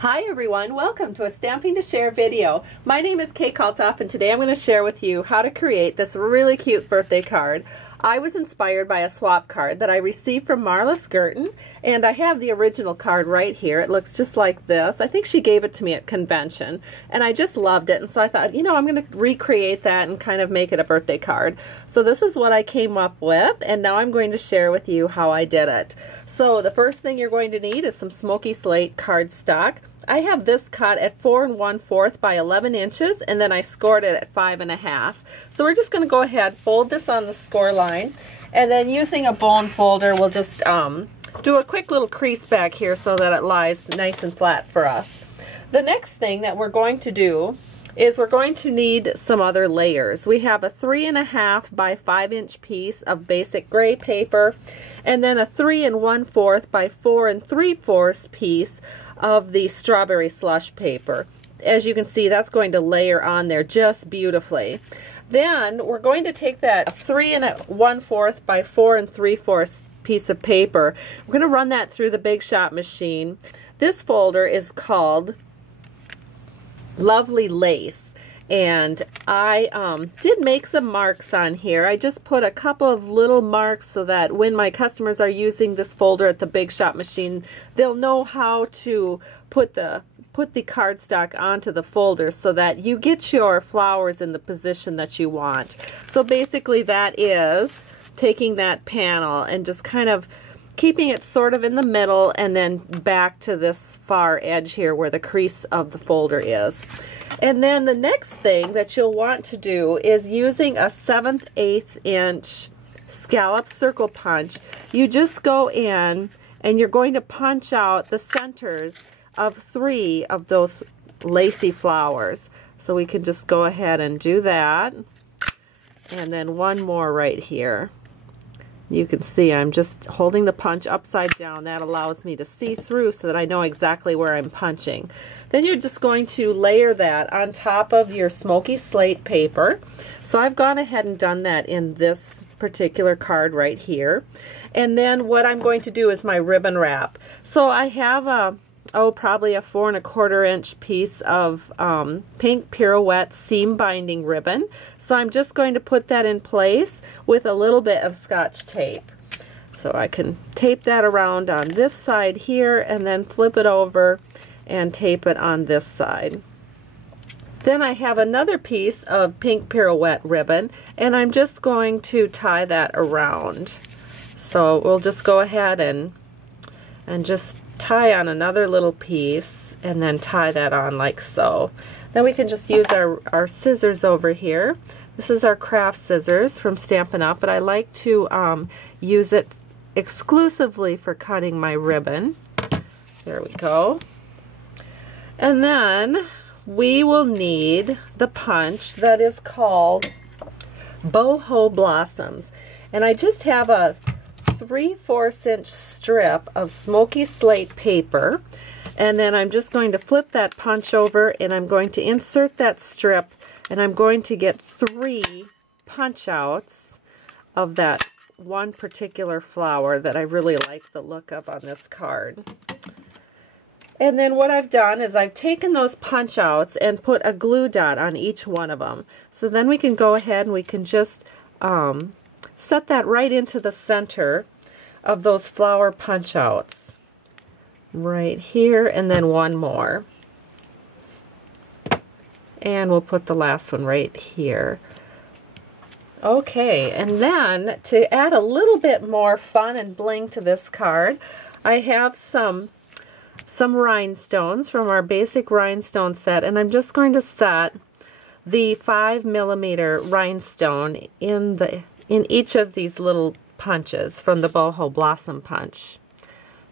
Hi everyone, welcome to a Stamping to Share video. My name is Kay Kalthoff and today I'm going to share with you how to create this really cute birthday card. I was inspired by a swap card that I received from Marla Skirton, and I have the original card right here. It looks just like this. I think she gave it to me at convention and I just loved it, and so I thought, you know, I'm going to recreate that and kind of make it a birthday card. So this is what I came up with, and now I'm going to share with you how I did it. So the first thing you're going to need is some smoky slate cardstock. I have this cut at 4 1/4 by 11 inches, and then I scored it at 5 1/2. So we're just going to go ahead, fold this on the score line, and then using a bone folder, we'll just do a quick little crease back here so that it lies nice and flat for us. The next thing that we're going to do is we're going to need some other layers. We have a 3 1/2 by 5 inch piece of basic gray paper, and then a 3 1/4 by 4 3/4 piece of the strawberry slush paper. As you can see, that's going to layer on there just beautifully. Then we're going to take that 3 1/4 by 4 3/4 piece of paper. We're going to run that through the Big Shot machine. This folder is called Lovely Lace, and I did make some marks on here. I just put a couple of little marks so that when my customers are using this folder at the Big Shot machine, they'll know how to put the cardstock onto the folder so that you get your flowers in the position that you want. So basically that is taking that panel and just kind of keeping it sort of in the middle and then back to this far edge here where the crease of the folder is. And then the next thing that you'll want to do is using a 7/8 inch scallop circle punch. You just go in and you're going to punch out the centers of 3 of those lacy flowers. So we can just go ahead and do that. And then one more right here. You can see I'm just holding the punch upside down. That allows me to see through so that I know exactly where I'm punching. Then you're just going to layer that on top of your smoky slate paper. So I've gone ahead and done that in this particular card right here. And then what I'm going to do is my ribbon wrap. So I have probably a 4 1/4 inch piece of pink pirouette seam binding ribbon. So I'm just going to put that in place with a little bit of Scotch tape. So I can tape that around on this side here and then flip it over and tape it on this side. Then I have another piece of pink pirouette ribbon, and I'm just going to tie that around. So we'll just go ahead and just tie on another little piece and then tie that on like so. Then we can just use our scissors over here. This is our craft scissors from Stampin' Up, but I like to use it exclusively for cutting my ribbon. There we go. And then we will need the punch that is called Boho Blossoms. And I just have a 3/4 inch strip of smoky slate paper, and then I'm just going to flip that punch over and I'm going to insert that strip, and I'm going to get 3 punch outs of that one particular flower that I really like the look of on this card. And then what I've done is I've taken those punch outs and put a glue dot on each one of them. So then we can go ahead and we can just set that right into the center of those flower punch outs. Right here, and then one more. And we'll put the last one right here. Okay, and then to add a little bit more fun and bling to this card, I have some rhinestones from our basic rhinestone set, and I'm just going to set the 5mm rhinestone in each of these little punches from the Boho Blossom punch,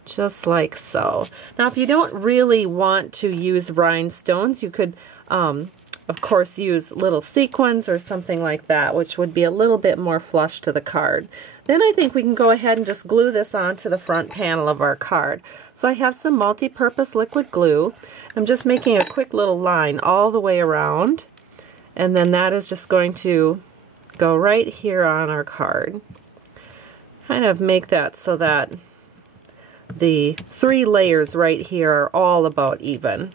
just like so. Now if you don't really want to use rhinestones, you could of course use little sequins or something like that, which would be a little bit more flush to the card. Then I think we can go ahead and just glue this onto the front panel of our card. So I have some multi-purpose liquid glue. I'm just making a quick little line all the way around, and then that is just going to go right here on our card. Kind of make that so that the 3 layers right here are all about even.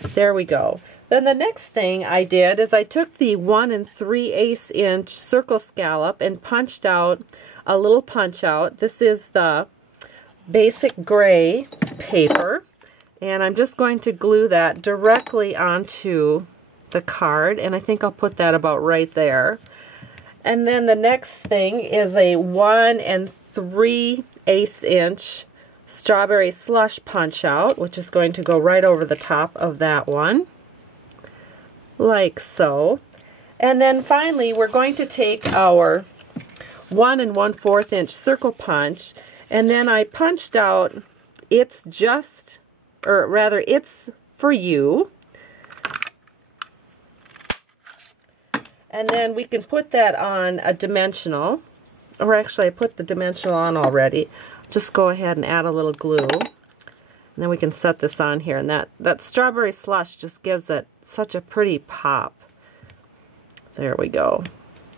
There we go. Then the next thing I did is I took the 1 3/8 inch circle scallop and punched out a little punch out. This is the basic gray paper, and I'm just going to glue that directly onto the card, and I think I'll put that about right there. And then the next thing is a 1 3/8 inch strawberry slush punch out, which is going to go right over the top of that one, like so. And then finally we're going to take our 1 1/4 inch circle punch, and then I punched out It's Just, or rather It's For You. And then we can put that on a dimensional, or actually I put the dimensional on already. Just go ahead and add a little glue, and then we can set this on here, and that strawberry slush just gives it such a pretty pop. There we go.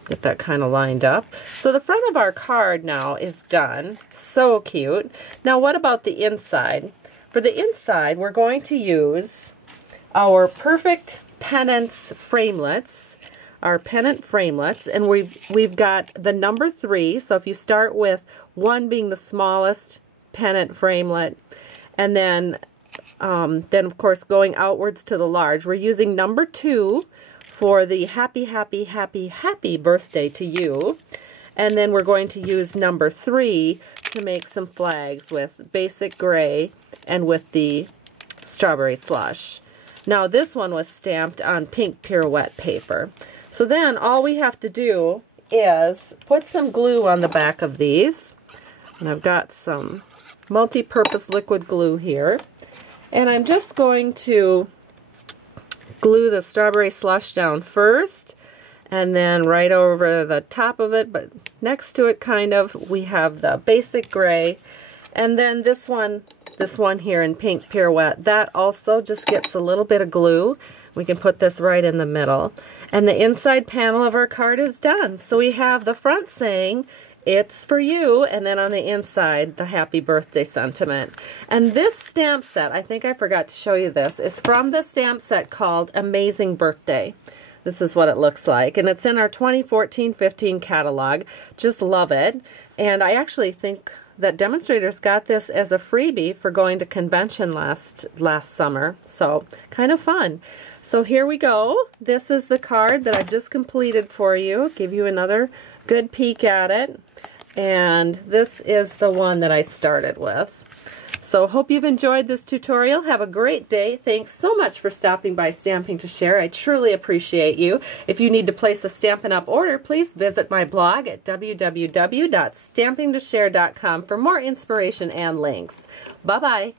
Get that kind of lined up. So the front of our card now is done. So cute. Now what about the inside? For the inside, we're going to use our Perfect Pennants framelets, our pennant framelets, and we've got the number 3. So if you start with 1 being the smallest pennant framelit, and then of course going outwards to the large, we're using number 2 for the happy, happy, happy, happy birthday to you. And then we're going to use number 3 to make some flags with basic gray and with the strawberry slush. Now this one was stamped on pink pirouette paper. So then all we have to do is put some glue on the back of these. And I've got some multi-purpose liquid glue here. And I'm just going to glue the strawberry slush down first, and then right over the top of it, but next to it kind of, we have the basic gray. And then this one here in pink pirouette, that also just gets a little bit of glue. We can put this right in the middle. And the inside panel of our card is done. So we have the front saying, It's For You, and then on the inside, the happy birthday sentiment. And this stamp set, I think I forgot to show you this, is from the stamp set called Amazing Birthday. This is what it looks like, and it's in our 2014-15 catalog. Just love it. And I actually think that demonstrators got this as a freebie for going to convention last summer, so kind of fun. So here we go. This is the card that I've just completed for you. Give you another good peek at it. And this is the one that I started with. So hope you've enjoyed this tutorial. Have a great day. Thanks so much for stopping by Stamping to Share. I truly appreciate you. If you need to place a Stampin' Up! Order, please visit my blog at www.stampingtoshare.com for more inspiration and links. Bye-bye.